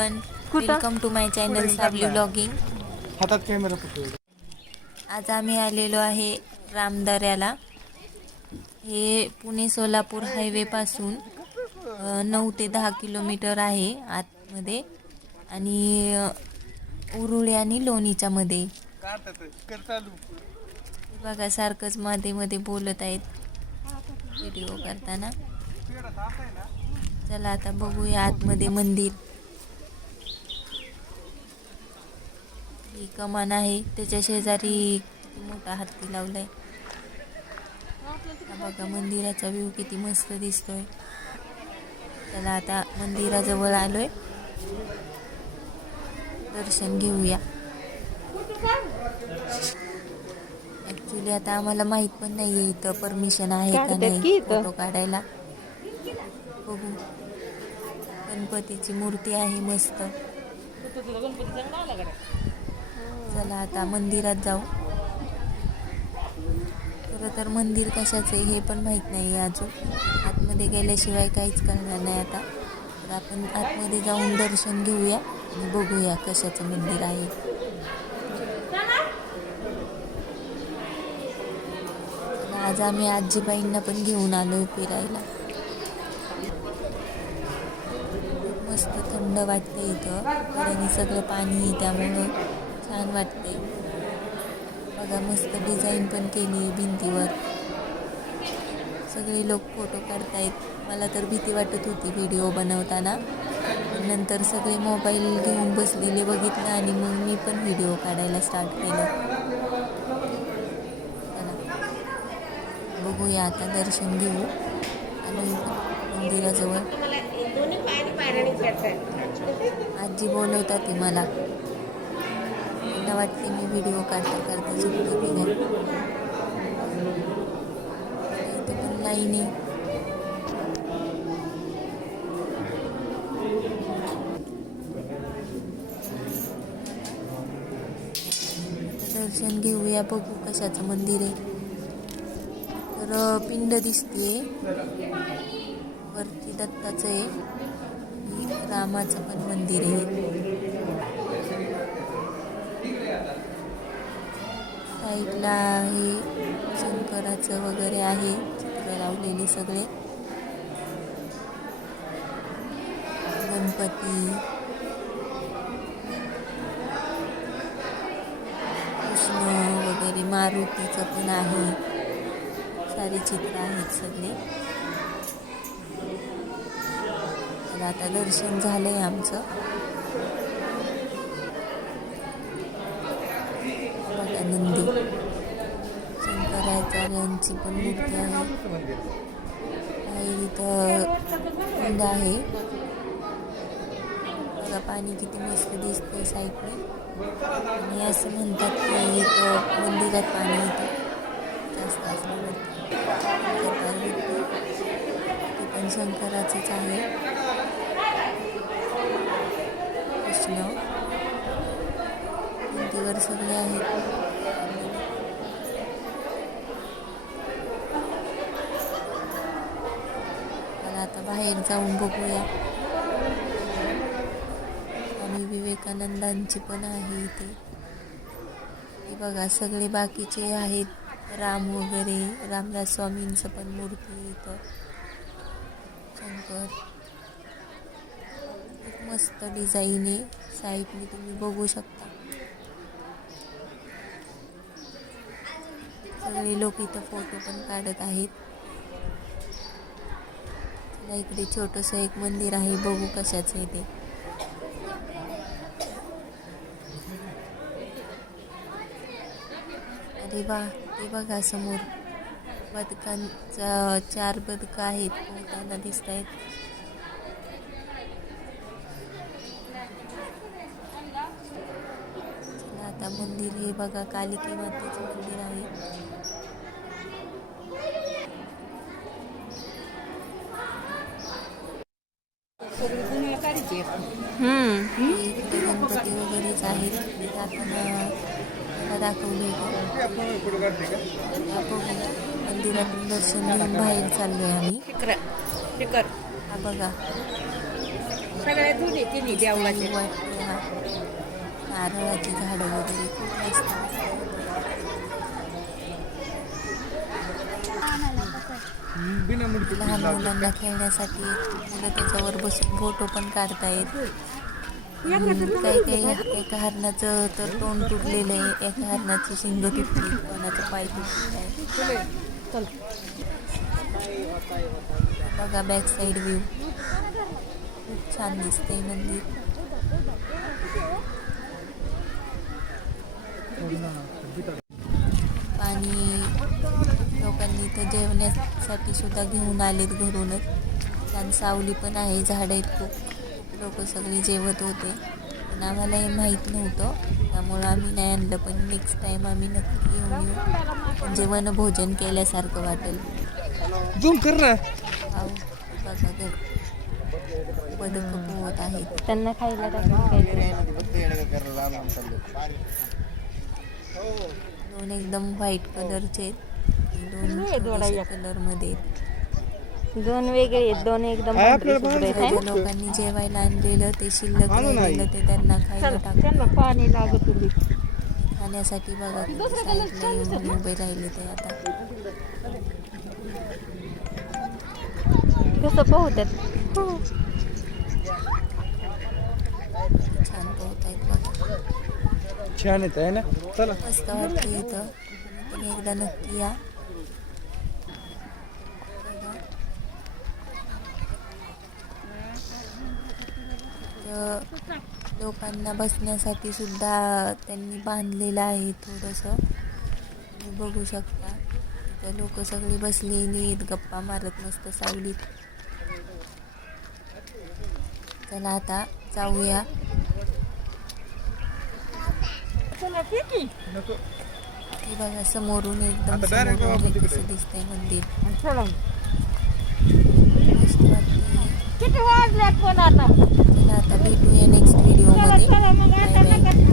Everyone, welcome to my channel Savali blogging. हातात camera पकडू. आज आम्ही आलेलो आहे रामदऱ्याला. हे पुणे सोलापूर हायवे पासून 9 ते 10 किलोमीटर आहे आतमध्ये आणि उरुळी आणि लोणीच्या मध्ये. बघा सारखंच मध्ये मध्ये बोलत आहेत व्हिडिओ करताना. चला आता बघूया आतमध्ये मंदिर. ही कमान आहे, त्याच्या शेजारी किती मोठा हत्ती लावलाय. बघा मंदिराचा व्ह्यू किती मस्त दिसतोय. चला आता मंदिराजवळ आलोय, दर्शन घेऊया. ऍक्च्युली आता आम्हाला माहित पण नाहीये इथं परमिशन आहे का नाही फोटो काढायला. बघू, गणपतीची मूर्ती आहे मस्त. चला आता मंदिरात जाऊ. खरं तर मंदिर कशाचं आहे हे पण माहीत नाही अजून. आतमध्ये गेल्याशिवाय काहीच करणार नाही आता. तर आपण आतमध्ये जाऊन दर्शन घेऊया आणि बघूया कशाचं मंदिर आहे. आज आम्ही आजीबाईंना पण घेऊन आलोय फिरायला. मस्त थंड वाटते इथं, कडेने सगळं पाणी आहे त्यामुळं छान वाटते. बघा मस्त डिझाईन पण केली आहे भिंतीवर. सगळे लोक फोटो काढतायत. मला तर भीती वाटत होती व्हिडिओ बनवताना, नंतर सगळे मोबाईल घेऊन बसलेले बघितलं आणि मग मी पण व्हिडिओ काढायला स्टार्ट केलं. बघूया आता दर्शन घेऊ. आलो मंदिराजवळ. आजी बोलवतात ती मला. मला वाटते मी व्हिडिओ काढता करता झोपते की नाही. इथे पण लाईन आहे. दर्शन घेऊया, बघू कशाचं मंदिर आहे. तर पिंड दिसते वरती, दत्ताचं आहे आणि रामाचं पण मंदिर आहे. साईडला हे शंकराचं वगैरे आहे चित्र लावलेले सगळे. गणपती, कृष्ण वगैरे, मारुतीचं पण आहे. सारे चित्र आहेत सगळे. तर आता दर्शन झालंय आमचं. बघा नंदी, शंकराचार्यांची पण मूर्ती आहे. इथं कुंड आहे. बघा पाणी किती मस्त दिसतंय साईडने. आणि असं म्हणतात की इथं मंदिरात पाणी येतं जास्त असल्यावर. ते पण शंकराचंच आहे. कृष्ण भिंतीवर सगळे आहेत. मला आता बाहेर जाऊन बघूया. स्वामी विवेकानंदांची पण आहे इथे. हे बघा सगळे बाकीचे आहेत, राम वगैरे, रामदास स्वामींचं पण मूर्ती इथं. शंकर खूप मस्त डिझाईन आहे. साईडने तुम्ही बघू शकता. सगळे लोक इथं फोटो पण काढत आहेत. इकडे छोटंसं एक मंदिर आहे, बघू कशाचं आहे ते. अरे वा, ते बघा समोर बदकांचा 4 बदकं आहेत पोहताना दिसत आहेत. चला आता मंदिर हे बघा, कालिका मातेचं मंदिर आहे. इकडे गणपती वगैरेच आहेत. इथे आपण दाखवले मंदिरातून दर्शन घेऊन बाहेर चाललोय आम्ही. हा बघा सगळ्या जुनी तिन्ही देवळाचे वाटते हा. नारळाची झाडं वगैरे खूप मस्त वाटते. बिना मुडकी लहान मुलांना खेळण्यासाठी मुलं त्याच्यावर बसून फोटो पण काढतायत. काही काही एका हरणाचं तर तोंड तुटलेलं आहे, एका हरणाची शिंग तुटली, कोणाचा पाय तुटलेला आहे. बघा बॅक साईड व्ह्यू खूप छान दिसतंय मंदिर. पाणी लोकांनी इथं जेवण्यासाठी सुद्धा घेऊन आलेत घरूनच. छान सावली पण आहे, झाडं आहेत खूप. लोक सगळी जेवत होते पण आम्हाला हे माहीत नव्हतं, त्यामुळं आम्ही नाही आणलं. पण नेक्स्ट टाईम आम्ही नक्की घेऊन येऊ, म्हणजे वनभोजन केल्यासारखं वाटेल. झूम कर ना. खाऊ बघा घर बदक पोहत आहेत, त्यांना खायला टाकून काहीतरी. दोन एकदम व्हाईट कलरचे आहेत, दोन कलरमध्ये आहेत. दोन वेगळे आहेत, दोन एकदम ज्या लोकांनी जेवायला आणलेलं ते शिल्लक राहिलेलं ते त्यांना खायला टाकलं. पाणी लागत होती खाण्यासाठी बघा किती साईडला येऊन उभे राहिले ते आता. कसं पोहतात. छान पोहत आहेत बघा, छान येत आहे ना. चला मस्त वाटते इथं. तुम्ही एकदा नक्की या. लोकांना बसण्यासाठी सुद्धा त्यांनी बांधलेलं आहे थोडंसं, तुम्ही बघू शकता. इथं लोक सगळी बसलेली आहेत, गप्पा मारत मस्त सावलीत. चला आता जाऊया. हे बघा समोरून एकदम समोरून हे कसं दिसतंय मंदिर, मस्त वाटतंय. किती वाजल्यात पण आता. चला आता भेटूया नेक्स्ट व्हिडिओमध्ये. Bye bye.